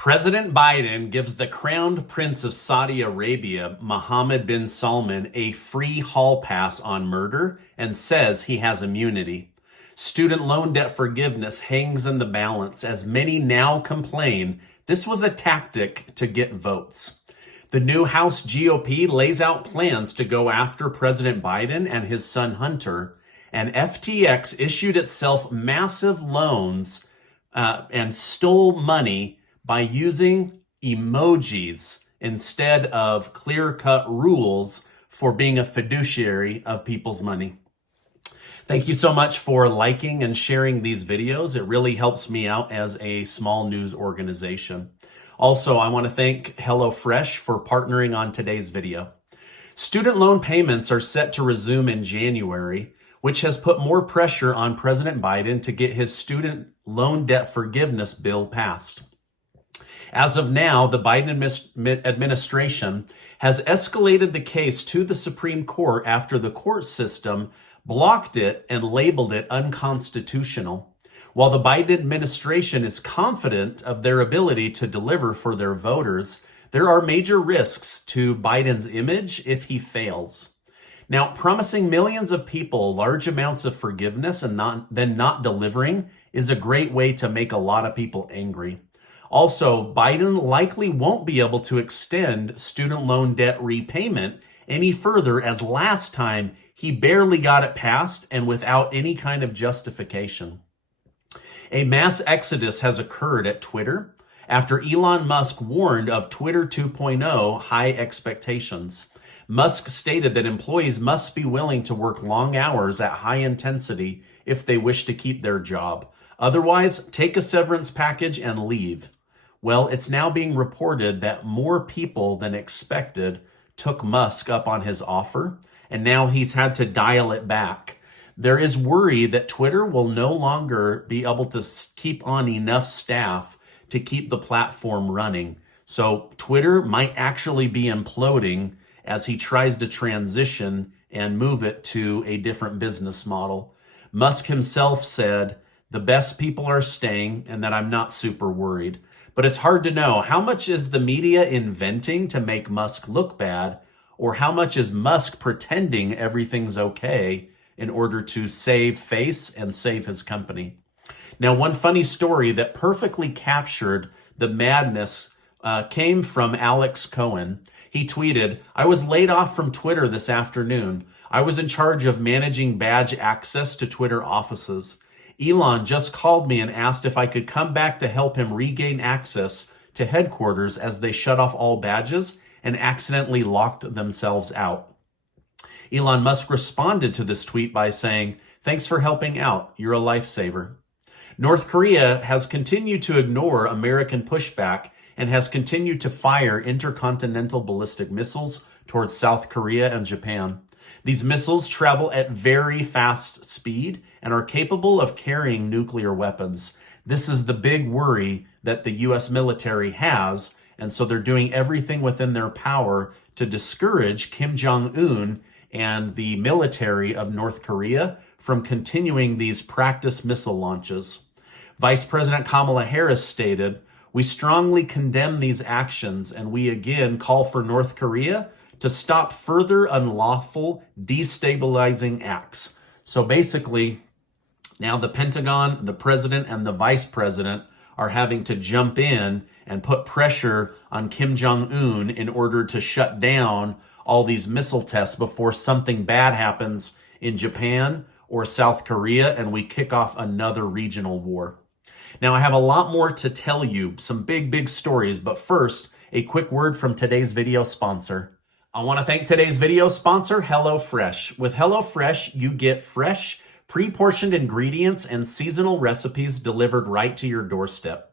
President Biden gives the crowned prince of Saudi Arabia, Mohammed bin Salman, a free hall pass on murder and says he has immunity. Student loan debt forgiveness hangs in the balance as many now complain this was a tactic to get votes. The new House GOP lays out plans to go after President Biden and his son Hunter, and FTX issued itself massive loans and stole money by using emojis instead of clear-cut rules for being a fiduciary of people's money. Thank you so much for liking and sharing these videos. It really helps me out as a small news organization. Also, I want to thank HelloFresh for partnering on today's video. Student loan payments are set to resume in January, which has put more pressure on President Biden to get his student loan debt forgiveness bill passed. As of now, the Biden administration has escalated the case to the Supreme Court after the court system blocked it and labeled it unconstitutional. While the Biden administration is confident of their ability to deliver for their voters, there are major risks to Biden's image if he fails. Now, promising millions of people large amounts of forgiveness and then not delivering is a great way to make a lot of people angry. Also, Biden likely won't be able to extend student loan debt repayment any further, as last time he barely got it passed and without any kind of justification. A mass exodus has occurred at Twitter after Elon Musk warned of Twitter 2.0 high expectations. Musk stated that employees must be willing to work long hours at high intensity if they wish to keep their job. Otherwise, take a severance package and leave. Well, it's now being reported that more people than expected took Musk up on his offer, and now he's had to dial it back. There is worry that Twitter will no longer be able to keep on enough staff to keep the platform running. So Twitter might actually be imploding as he tries to transition and move it to a different business model. Musk himself said, "The best people are staying," and that I'm not super worried. But it's hard to know how much is the media inventing to make Musk look bad, or how much is Musk pretending everything's okay in order to save face and save his company. Now, one funny story that perfectly captured the madness came from Alex Cohen. He tweeted, "I was laid off from Twitter this afternoon. I was in charge of managing badge access to Twitter offices. Elon just called me and asked if I could come back to help him regain access to headquarters as they shut off all badges and accidentally locked themselves out." Elon Musk responded to this tweet by saying, "Thanks for helping out. You're a lifesaver." North Korea has continued to ignore American pushback and has continued to fire intercontinental ballistic missiles towards South Korea and Japan. These missiles travel at very fast speed and are capable of carrying nuclear weapons. This is the big worry that the U.S. military has, and so they're doing everything within their power to discourage Kim Jong-un and the military of North Korea from continuing these practice missile launches. Vice President Kamala Harris stated, "We strongly condemn these actions, and we again call for North Korea to stop further unlawful destabilizing acts." So basically, now the Pentagon, the president, and the vice president are having to jump in and put pressure on Kim Jong-un in order to shut down all these missile tests before something bad happens in Japan or South Korea and we kick off another regional war. Now, I have a lot more to tell you, some big stories, but first, a quick word from today's video sponsor. I want to thank today's video sponsor, HelloFresh. With HelloFresh, you get fresh, pre-portioned ingredients and seasonal recipes delivered right to your doorstep.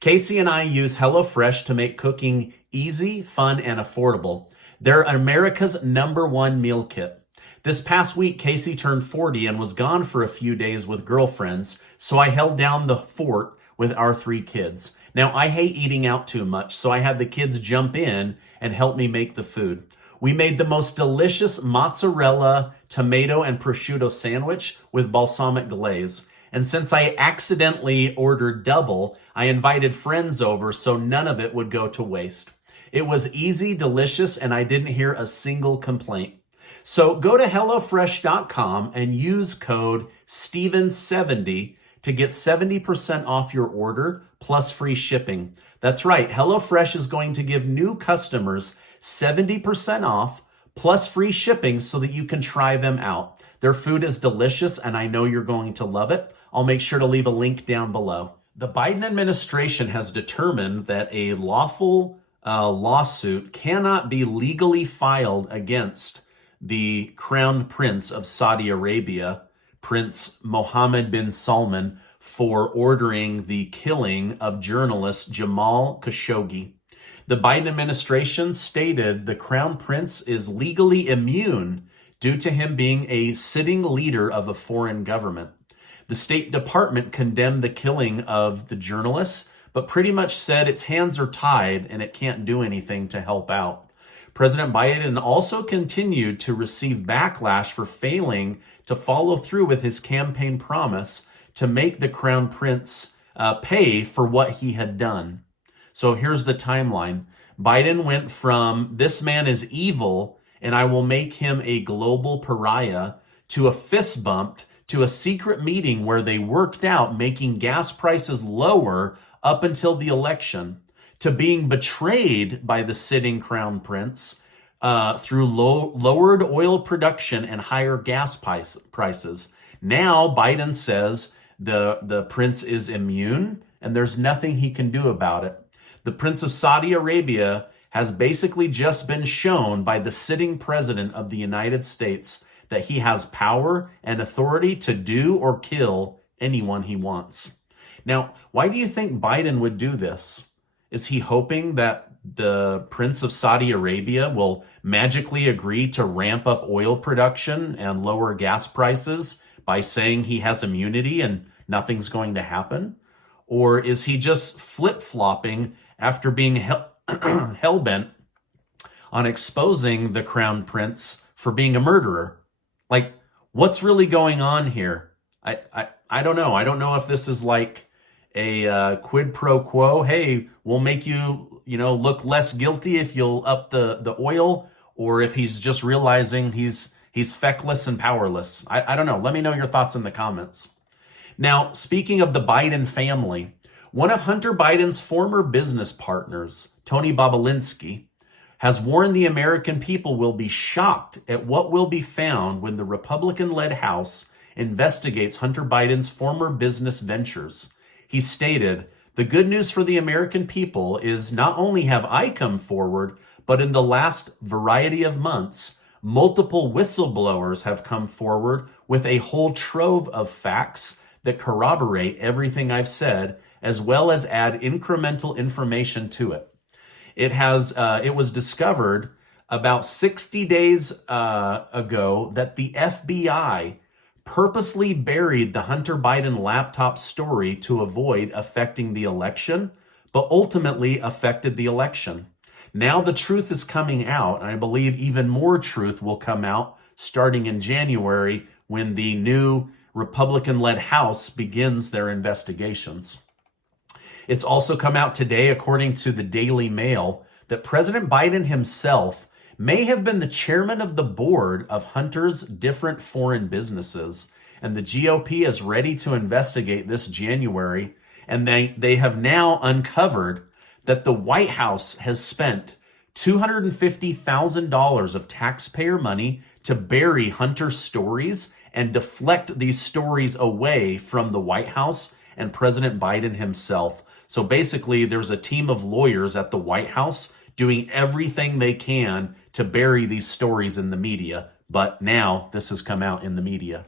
Casey and I use HelloFresh to make cooking easy, fun, and affordable. They're America's #1 meal kit. This past week, Casey turned 40 and was gone for a few days with girlfriends, so I held down the fort with our 3 kids. Now, I hate eating out too much, so I had the kids jump in and help me make the food. We made the most delicious mozzarella, tomato, and prosciutto sandwich with balsamic glaze. And since I accidentally ordered double, I invited friends over so none of it would go to waste. It was easy, delicious, and I didn't hear a single complaint. So go to HelloFresh.com and use code Stephen70 to get 70% off your order plus free shipping. That's right, HelloFresh is going to give new customers 70% off plus free shipping so that you can try them out. Their food is delicious and I know you're going to love it. I'll make sure to leave a link down below. The Biden administration has determined that a lawful lawsuit cannot be legally filed against the crown prince of Saudi Arabia, Prince Mohammed bin Salman, for ordering the killing of journalist Jamal Khashoggi. The Biden administration stated the crown prince is legally immune due to him being a sitting leader of a foreign government. The State Department condemned the killing of the journalist, but pretty much said its hands are tied and it can't do anything to help out. President Biden also continued to receive backlash for failing to follow through with his campaign promise to make the crown prince pay for what he had done. So here's the timeline. Biden went from "this man is evil and I will make him a global pariah" to a fist bump to a secret meeting where they worked out making gas prices lower up until the election, to being betrayed by the sitting crown prince through lowered oil production and higher gas prices. Now Biden says the prince is immune and there's nothing he can do about it. The Prince of Saudi Arabia has basically just been shown by the sitting president of the United States that he has power and authority to do or kill anyone he wants. Now, why do you think Biden would do this? Is he hoping that the Prince of Saudi Arabia will magically agree to ramp up oil production and lower gas prices by saying he has immunity and nothing's going to happen? Or is he just flip-flopping after being hell-bent on exposing the crown prince for being a murderer? Like, what's really going on here? I don't know. I don't know if this is like a quid pro quo. Hey, we'll make you, look less guilty if you'll up the oil, or if he's just realizing he's feckless and powerless. I don't know. Let me know your thoughts in the comments. Now, speaking of the Biden family, one of Hunter Biden's former business partners, Tony Bobulinski, has warned the American people will be shocked at what will be found when the Republican-led House investigates Hunter Biden's former business ventures. He stated, "The good news for the American people is not only have I come forward, but in the last variety of months, multiple whistleblowers have come forward with a whole trove of facts that corroborate everything I've said, as well as add incremental information to it. It was discovered about 60 days ago that the FBI purposely buried the Hunter Biden laptop story to avoid affecting the election, but ultimately affected the election. Now the truth is coming out, and I believe even more truth will come out starting in January when the new Republican-led House begins their investigations." It's also come out today, according to the Daily Mail, that President Biden himself may have been the chairman of the board of Hunter's different foreign businesses. And the GOP is ready to investigate this January. And they have now uncovered that the White House has spent $250,000 of taxpayer money to bury Hunter's stories and deflect these stories away from the White House and President Biden himself. So basically, there's a team of lawyers at the White House doing everything they can to bury these stories in the media. But now this has come out in the media.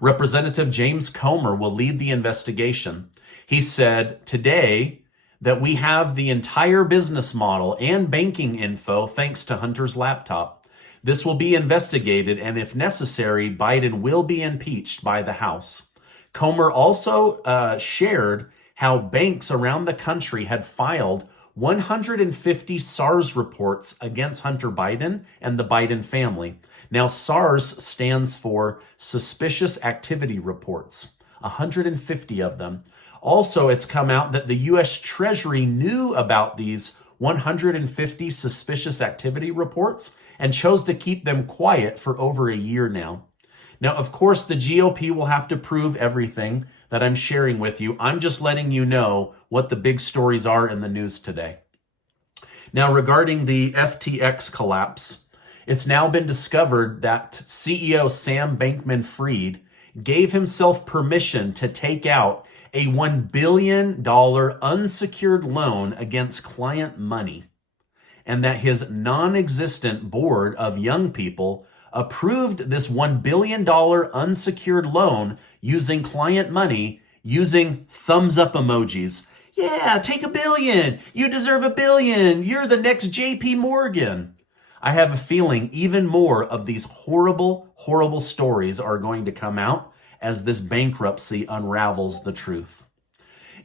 Representative James Comer will lead the investigation. He said today that we have the entire business model and banking info thanks to Hunter's laptop. This will be investigated, and if necessary, Biden will be impeached by the House. Comer also shared how banks around the country had filed 150 SARS reports against Hunter Biden and the Biden family. Now, SARS stands for Suspicious Activity Reports, 150 of them. Also, it's come out that the U.S. Treasury knew about these 150 suspicious activity reports and chose to keep them quiet for over a year now. Now, of course, the GOP will have to prove everything that I'm sharing with you. I'm just letting you know what the big stories are in the news today. Now, regarding the FTX collapse, it's now been discovered that CEO Sam Bankman-Fried gave himself permission to take out a $1 billion unsecured loan against client money, and that his non-existent board of young people approved this $1 billion unsecured loan using client money, using thumbs up emojis. Yeah, take $1 billion. You deserve $1 billion. You're the next JP Morgan. I have a feeling even more of these horrible, horrible stories are going to come out as this bankruptcy unravels the truth.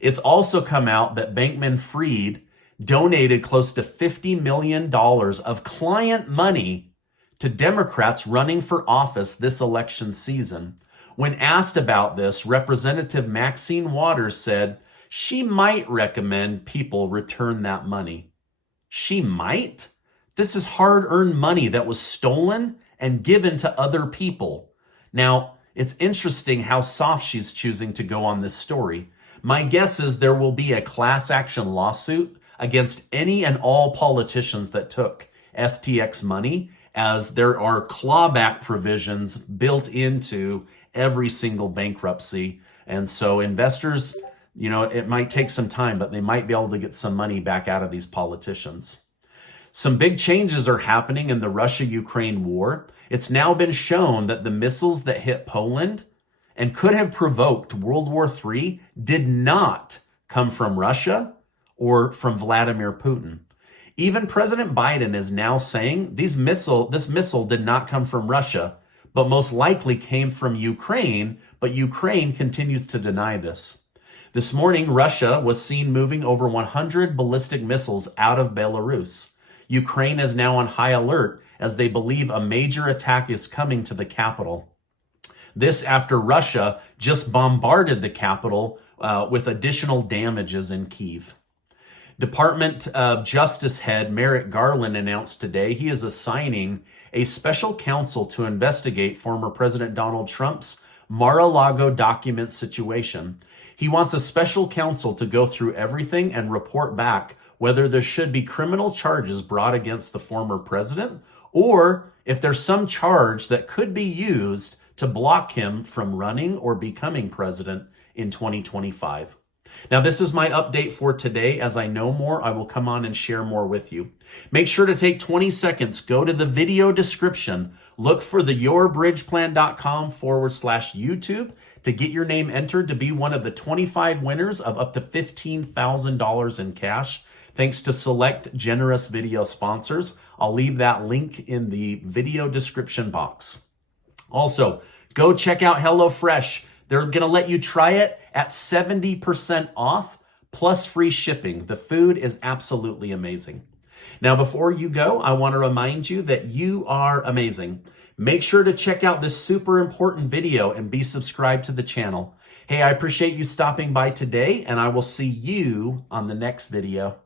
It's also come out that Bankman-Fried donated close to $50 million of client money to Democrats running for office this election season. When asked about this, Representative Maxine Waters said she might recommend people return that money. She might? This is hard-earned money that was stolen and given to other people. Now, it's interesting how soft she's choosing to go on this story. My guess is there will be a class action lawsuit against any and all politicians that took FTX money, as there are clawback provisions built into every single bankruptcy. And so investors, it might take some time, but they might be able to get some money back out of these politicians. Some big changes are happening in the Russia-Ukraine war. It's now been shown that the missiles that hit Poland and could have provoked World War III did not come from Russia or from Vladimir Putin. Even President Biden is now saying this missile did not come from Russia, but most likely came from Ukraine, but Ukraine continues to deny this. This morning, Russia was seen moving over 100 ballistic missiles out of Belarus. Ukraine is now on high alert as they believe a major attack is coming to the capital. This after Russia just bombarded the capital with additional damages in Kyiv. Department of Justice head Merrick Garland announced today he is assigning a special counsel to investigate former President Donald Trump's Mar-a-Lago document situation. He wants a special counsel to go through everything and report back whether there should be criminal charges brought against the former president, or if there's some charge that could be used to block him from running or becoming president in 2025. Now, this is my update for today. As I know more, I will come on and share more with you. Make sure to take 20 seconds, go to the video description, look for the yourbridgeplan.com/YouTube to get your name entered to be one of the 25 winners of up to $15,000 in cash, thanks to select generous video sponsors. I'll leave that link in the video description box. Also, go check out HelloFresh. They're going to let you try it at 70% off plus free shipping. The food is absolutely amazing. Now, before you go, I want to remind you that you are amazing. Make sure to check out this super important video and be subscribed to the channel. Hey, I appreciate you stopping by today, and I will see you on the next video.